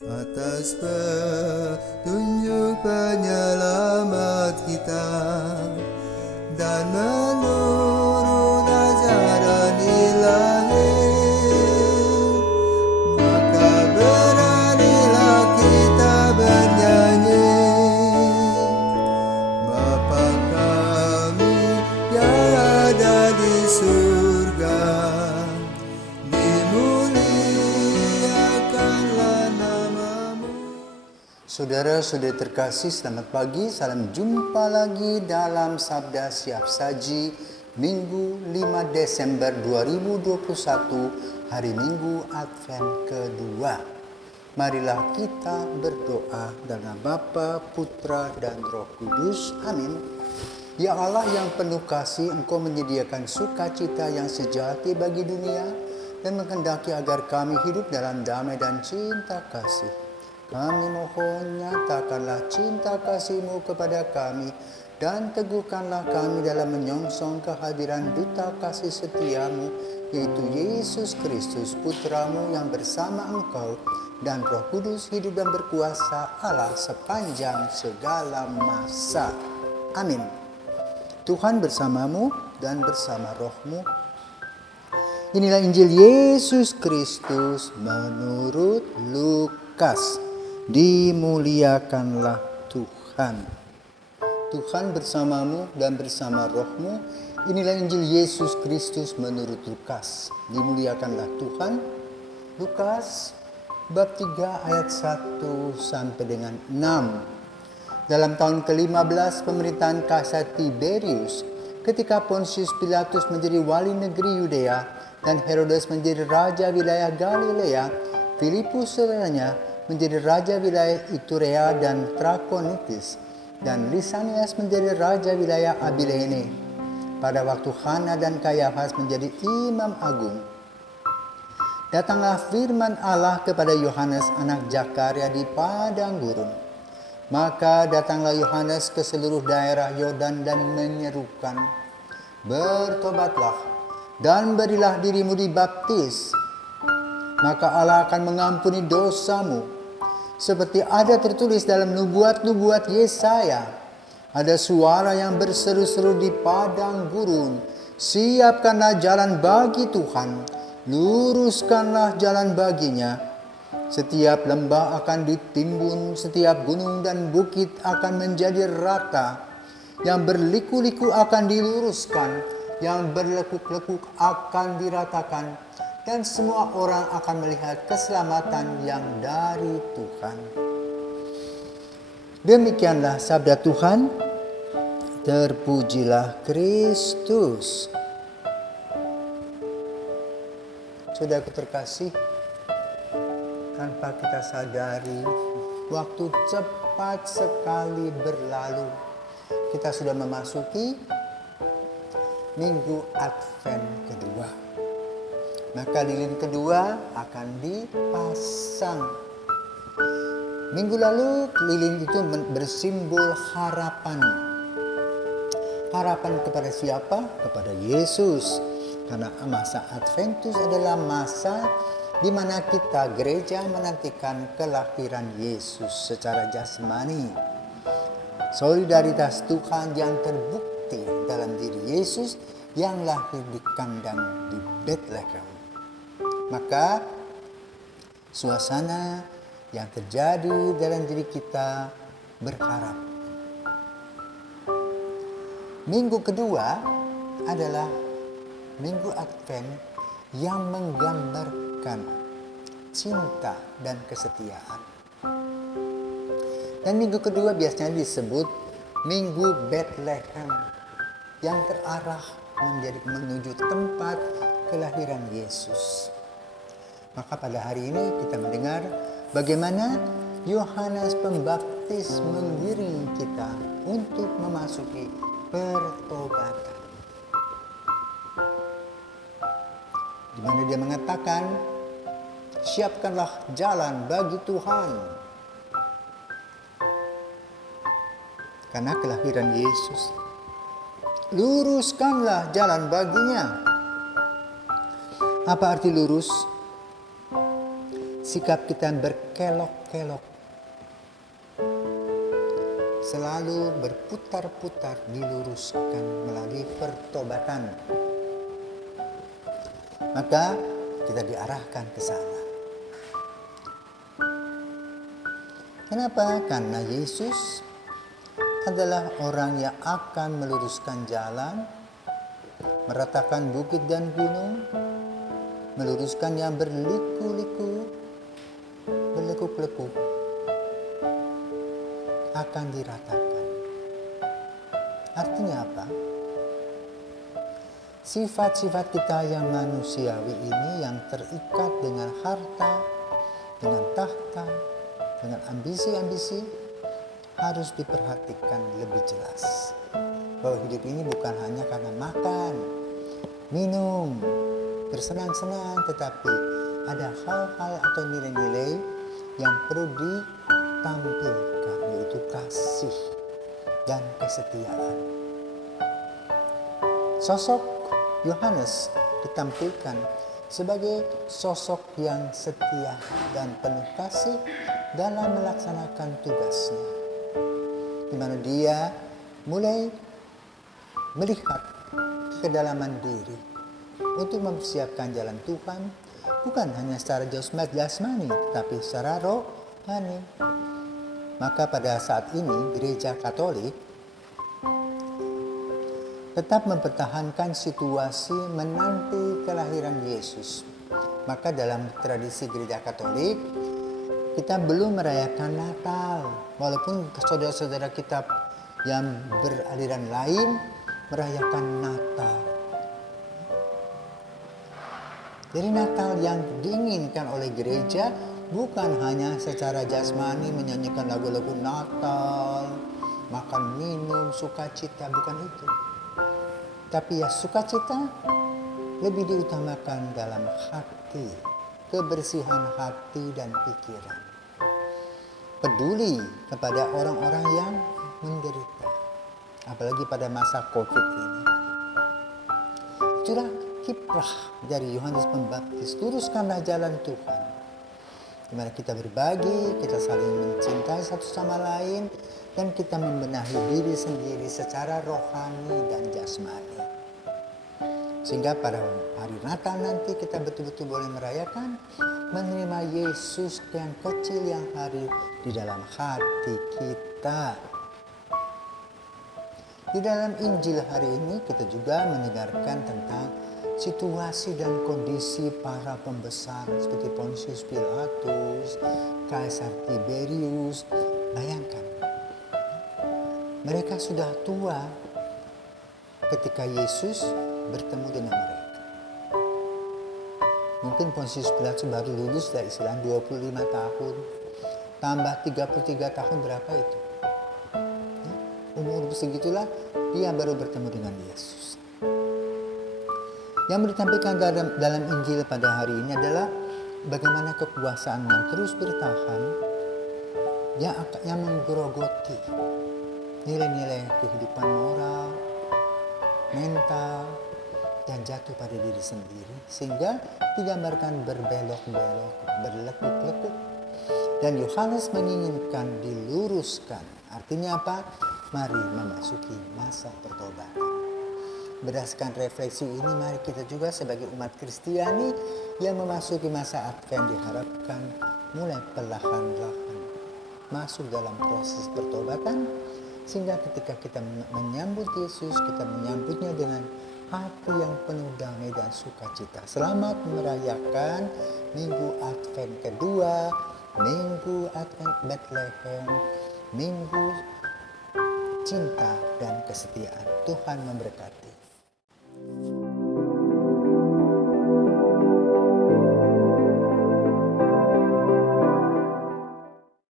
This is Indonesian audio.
Atas petunjuk penyelamat kita dan menurut ajaran ilahi, maka beranilah kita bernyanyi. Bapa kami yang ada di surga, dimuliakanlah namamu. Saudara-saudari terkasih, selamat pagi. Salam jumpa lagi dalam Sabda Siap Saji Minggu 5 Desember 2021, hari Minggu Advent kedua. Marilah kita berdoa dalam Bapa, Putra, dan Roh Kudus. Amin. Ya Allah yang penuh kasih, Engkau menyediakan sukacita yang sejati bagi dunia dan menghendaki agar kami hidup dalam damai dan cinta kasih. Kami mohon, nyatakanlah cinta kasih-Mu kepada kami dan teguhkanlah kami dalam menyongsong kehadiran duta kasih setia-Mu, yaitu Yesus Kristus, Putra-Mu yang bersama Engkau dan Roh Kudus hidup dan berkuasa Allah sepanjang segala masa. Amin. Tuhan bersamamu dan bersama rohmu. Inilah Injil Yesus Kristus menurut Lukas. Dimuliakanlah Tuhan. Tuhan bersamamu dan bersama rohmu. Inilah Injil Yesus Kristus menurut Lukas. Dimuliakanlah Tuhan. Lukas bab 3 ayat 1 sampai dengan 6. Dalam tahun ke-15 pemerintahan Kaisar Tiberius, ketika Pontius Pilatus menjadi wali negeri Yudea dan Herodes menjadi raja wilayah Galilea, Filipus saudaranya menjadi raja wilayah Iturea dan Trakonitis, dan Lisanias menjadi raja wilayah Abilene. Pada waktu Hana dan Kayafas menjadi imam agung, datanglah firman Allah kepada Yohanes anak Zakaria di padang gurun. Maka datanglah Yohanes ke seluruh daerah Yordan dan menyerukan, "Bertobatlah dan berilah dirimu dibaptis, maka Allah akan mengampuni dosamu." Seperti ada tertulis dalam nubuat-nubuat Yesaya, ada suara yang berseru-seru di padang gurun, "Siapkanlah jalan bagi Tuhan, luruskanlah jalan baginya. Setiap lembah akan ditimbun, setiap gunung dan bukit akan menjadi rata. Yang berliku-liku akan diluruskan, yang berlekuk-lekuk akan diratakan, dan semua orang akan melihat keselamatan yang dari Tuhan." Demikianlah sabda Tuhan. Terpujilah Kristus. Saudaraku terkasih, tanpa kita sadari, waktu cepat sekali berlalu. Kita sudah memasuki Minggu Advent kedua. Maka lilin kedua akan dipasang. Minggu lalu lilin itu bersimbol harapan. Harapan kepada siapa? Kepada Yesus. Karena masa Adventus adalah masa di mana kita gereja menantikan kelahiran Yesus secara jasmani. Solidaritas Tuhan yang terbukti dalam diri Yesus yang lahir di kandang di Bethlehem. Maka suasana yang terjadi dalam diri kita berharap. Minggu kedua adalah Minggu Advent yang menggambarkan cinta dan kesetiaan. Dan minggu kedua biasanya disebut Minggu Bethlehem yang terarah menuju tempat kelahiran Yesus. Maka pada hari ini kita mendengar bagaimana Yohanes Pembaptis mengiring kita untuk memasuki pertobatan. Di mana dia mengatakan, "Siapkanlah jalan bagi Tuhan." Karena kelahiran Yesus. Luruskanlah jalan baginya. Apa arti lurus? sikap kita berkelok-kelok, selalu berputar-putar diluruskan melalui pertobatan. Maka kita diarahkan ke sana. Kenapa? Karena Yesus adalah orang yang akan meluruskan jalan, meratakan bukit dan gunung, meluruskan yang berliku-liku, berlekuk-lekuk, akan diratakan. Artinya apa? Sifat-sifat kita yang manusiawi ini yang terikat dengan harta, dengan tahta, dengan ambisi-ambisi harus diperhatikan lebih jelas. Bahwa hidup ini bukan hanya karena makan, minum, bersenang-senang, tetapi ada hal-hal atau nilai-nilai yang perlu ditampilkan, yaitu kasih dan kesetiaan. Sosok Yohanes ditampilkan sebagai sosok yang setia dan penuh kasih dalam melaksanakan tugasnya, di mana dia mulai melihat kedalaman diri untuk mempersiapkan jalan Tuhan, bukan hanya secara jasmani, tapi secara rohani. Maka pada saat ini Gereja Katolik tetap mempertahankan situasi menanti kelahiran Yesus. Maka dalam tradisi Gereja Katolik, kita belum merayakan Natal, walaupun saudara-saudara kita yang beraliran lain merayakan Natal. Jadi Natal yang diinginkan oleh gereja bukan hanya secara jasmani menyanyikan lagu-lagu Natal, makan minum, sukacita, bukan itu. Tapi ya sukacita lebih diutamakan dalam hati, kebersihan hati dan pikiran. Peduli kepada orang-orang yang menderita, apalagi pada masa COVID ini. Itulah kiprah dari Yohanes Pembaptis, luruskanlah jalan Tuhan. Di mana kita berbagi, kita saling mencintai satu sama lain, dan kita membenahi diri sendiri secara rohani dan jasmani. Sehingga pada hari Natal nanti kita betul-betul boleh merayakan, menerima Yesus yang kecil yang hadir di dalam hati kita. Di dalam Injil hari ini kita juga mendengarkan tentang situasi dan kondisi para pembesar seperti Pontius Pilatus, Kaisar Tiberius. Bayangkan, mereka sudah tua ketika Yesus bertemu dengan mereka. Mungkin Pontius Pilatus baru lulus dari Islam 25 tahun, tambah 33 tahun berapa itu? Umur segitulah dia baru bertemu dengan Yesus. Yang ditampilkan dalam Injil pada hari ini adalah bagaimana kekuasaan yang terus bertahan yang menggerogoti nilai-nilai kehidupan moral, mental, dan jatuh pada diri sendiri, sehingga digambarkan berbelok-belok, berlekuk-lekuk. Dan Yohanes menginginkan diluruskan. Artinya apa? Mari memasuki masa pertobatan. Berdasarkan refleksi ini, mari kita juga sebagai umat Kristiani yang memasuki masa Advent diharapkan mulai perlahan-lahan masuk dalam proses pertobatan, sehingga ketika kita menyambut Yesus, kita menyambutnya dengan hati yang penuh damai dan sukacita. Selamat merayakan Minggu Advent kedua, Minggu Advent Bethlehem, Minggu cinta dan kesetiaan. Tuhan memberkati.